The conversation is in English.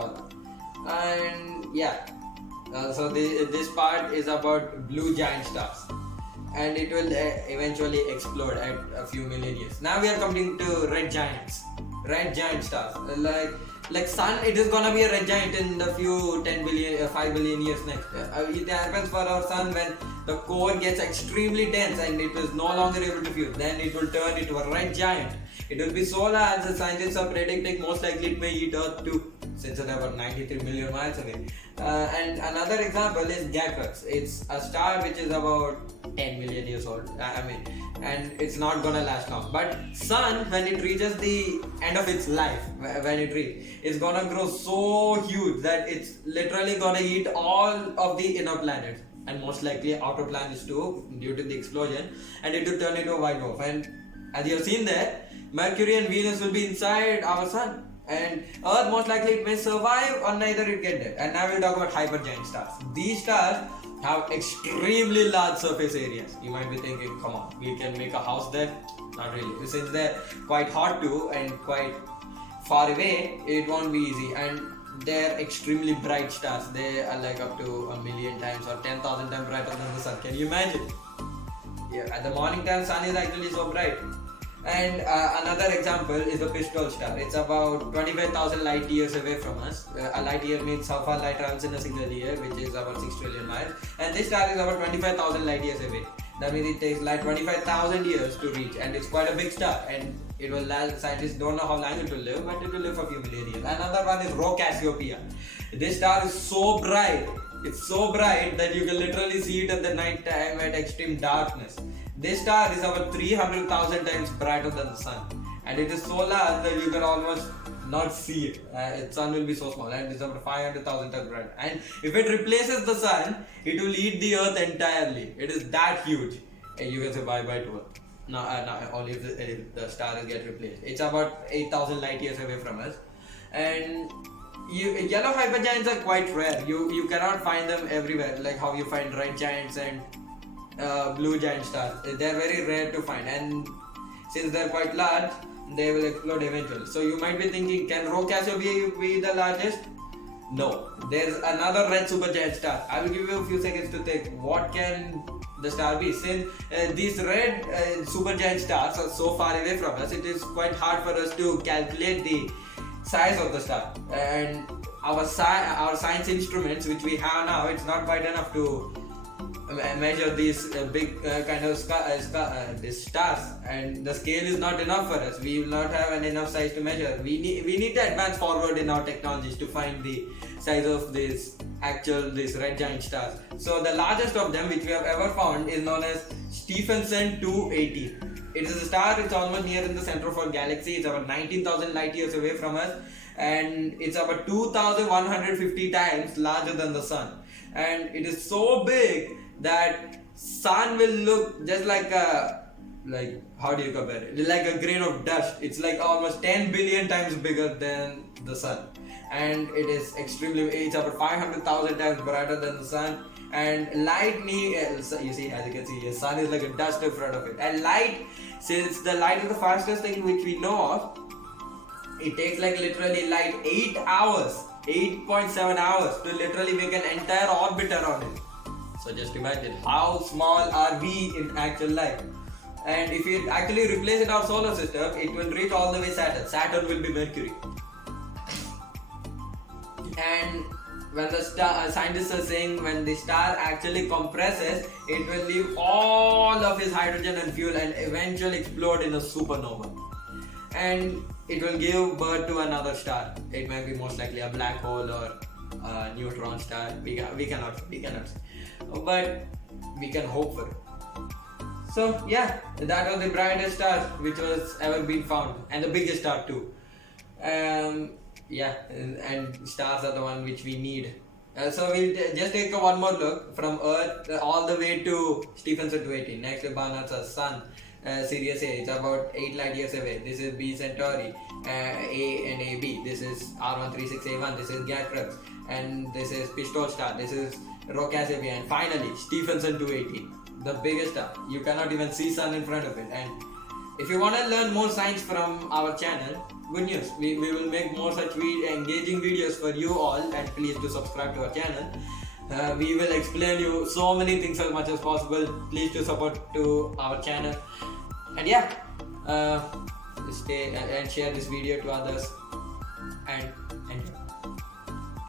all. And yeah, this part is about blue giant stars, and it will eventually explode at a few million years. Now we are coming to red giant stars. Like sun, it is gonna be a red giant in the few 10 billion, 5 billion years next. It happens for our sun when the core gets extremely dense and it is no longer able to fuse. Then it will turn into a red giant. It will be so large, the scientists are predicting most likely it may eat Earth too, since it's about 93 million miles away. And another example is Gakrux. It's a star which is about 10 million years old. And it's not gonna last long. But Sun, when it reaches the end of its life, it's gonna grow so huge that it's literally gonna eat all of the inner planets, and most likely outer planets too, due to the explosion, and it will turn into a white dwarf. And as you have seen there, Mercury and Venus will be inside our sun, and Earth most likely it may survive or neither it get dead. And now we'll talk about hypergiant stars. These stars have extremely large surface areas. You might be thinking, come on, we can make a house there? Not really. Since they're quite hot too and quite far away, it won't be easy. And they're extremely bright stars. They are like up to 1,000,000 times or 10,000 times brighter than the sun. Can you imagine? Yeah, at the morning time, sun is actually so bright. And another example is the Pistol star. It's about 25,000 light years away from us. A light year means how far light travels in a single year, which is about 6 trillion miles. And this star is about 25,000 light years away. That means it takes like 25,000 years to reach, and it's quite a big star. And it will last, scientists don't know how long it will live, but it will live for a few million years. Another one is Rho Cassiopeia. This star is so bright. It's so bright that you can literally see it at the night time at extreme darkness. This star is about 300,000 times brighter than the sun, and it is so large that you can almost not see it. Its sun will be so small, and it's about 500,000 times brighter. And if it replaces the sun, it will eat the Earth entirely. It is that huge. You can say bye-bye to Earth. No, only if the star gets replaced. It's about 8,000 light years away from us, and yellow hypergiants are quite rare. You cannot find them everywhere, like how you find red giants and blue giant stars. They're very rare to find, and since they're quite large, they will explode eventually. So you might be thinking, can Rho Cassiopeia be the largest? No. There's another red supergiant star. I will give you a few seconds to think. What can the star be? Since these red supergiant stars are so far away from us, it is quite hard for us to calculate the size of the star. And our science instruments which we have now, it's not quite enough to measure these big kind of these stars, and the scale is not enough for us. We will not have enough size to measure. We need to advance forward in our technologies to find the size of these red giant stars. So the largest of them which we have ever found is known as Stephenson 218. It is a star. It's almost near in the center of our galaxy. It's about 19,000 light years away from us, and it's about 2,150 times larger than the sun. And it is so big that sun will look just like how do you compare it? Like a grain of dust. It's like almost 10 billion times bigger than the sun, and it's about 500,000 times brighter than the sun. And light you see, as you can see, the sun is like a dust in front of it. And light, since the light is the fastest thing which we know of, it takes like literally like 8.7 hours to literally make an entire orbit around it. So just imagine how small are we in actual life. And if you actually replace it in our solar system, it will reach all the way Saturn. Saturn will be Mercury. And when the scientists are saying when the star actually compresses, it will leave all of its hydrogen and fuel and eventually explode in a supernova. And it will give birth to another star. It might be most likely a black hole or a neutron star. We cannot see. But we can hope for it. So yeah, that was the brightest star which was ever been found, and the biggest star too. And stars are the one which we need. So we'll just take one more look from Earth all the way to Stephenson 218. Next is Barnard's sun, Sirius A. It's about 8 light years away. This is B Centauri, A and AB. This is R136A1. This is Gakrux, and this is Pistol star. This is Rho Cassiopeia, and finally Stephenson 218, the biggest star. You cannot even see sun in front of it. And if you want to learn more science from our channel, good news. We will make more such engaging videos for you all, and please do subscribe to our channel. We will explain you so many things as much as possible. Please do support to our channel, and yeah, stay and share this video to others, and enjoy.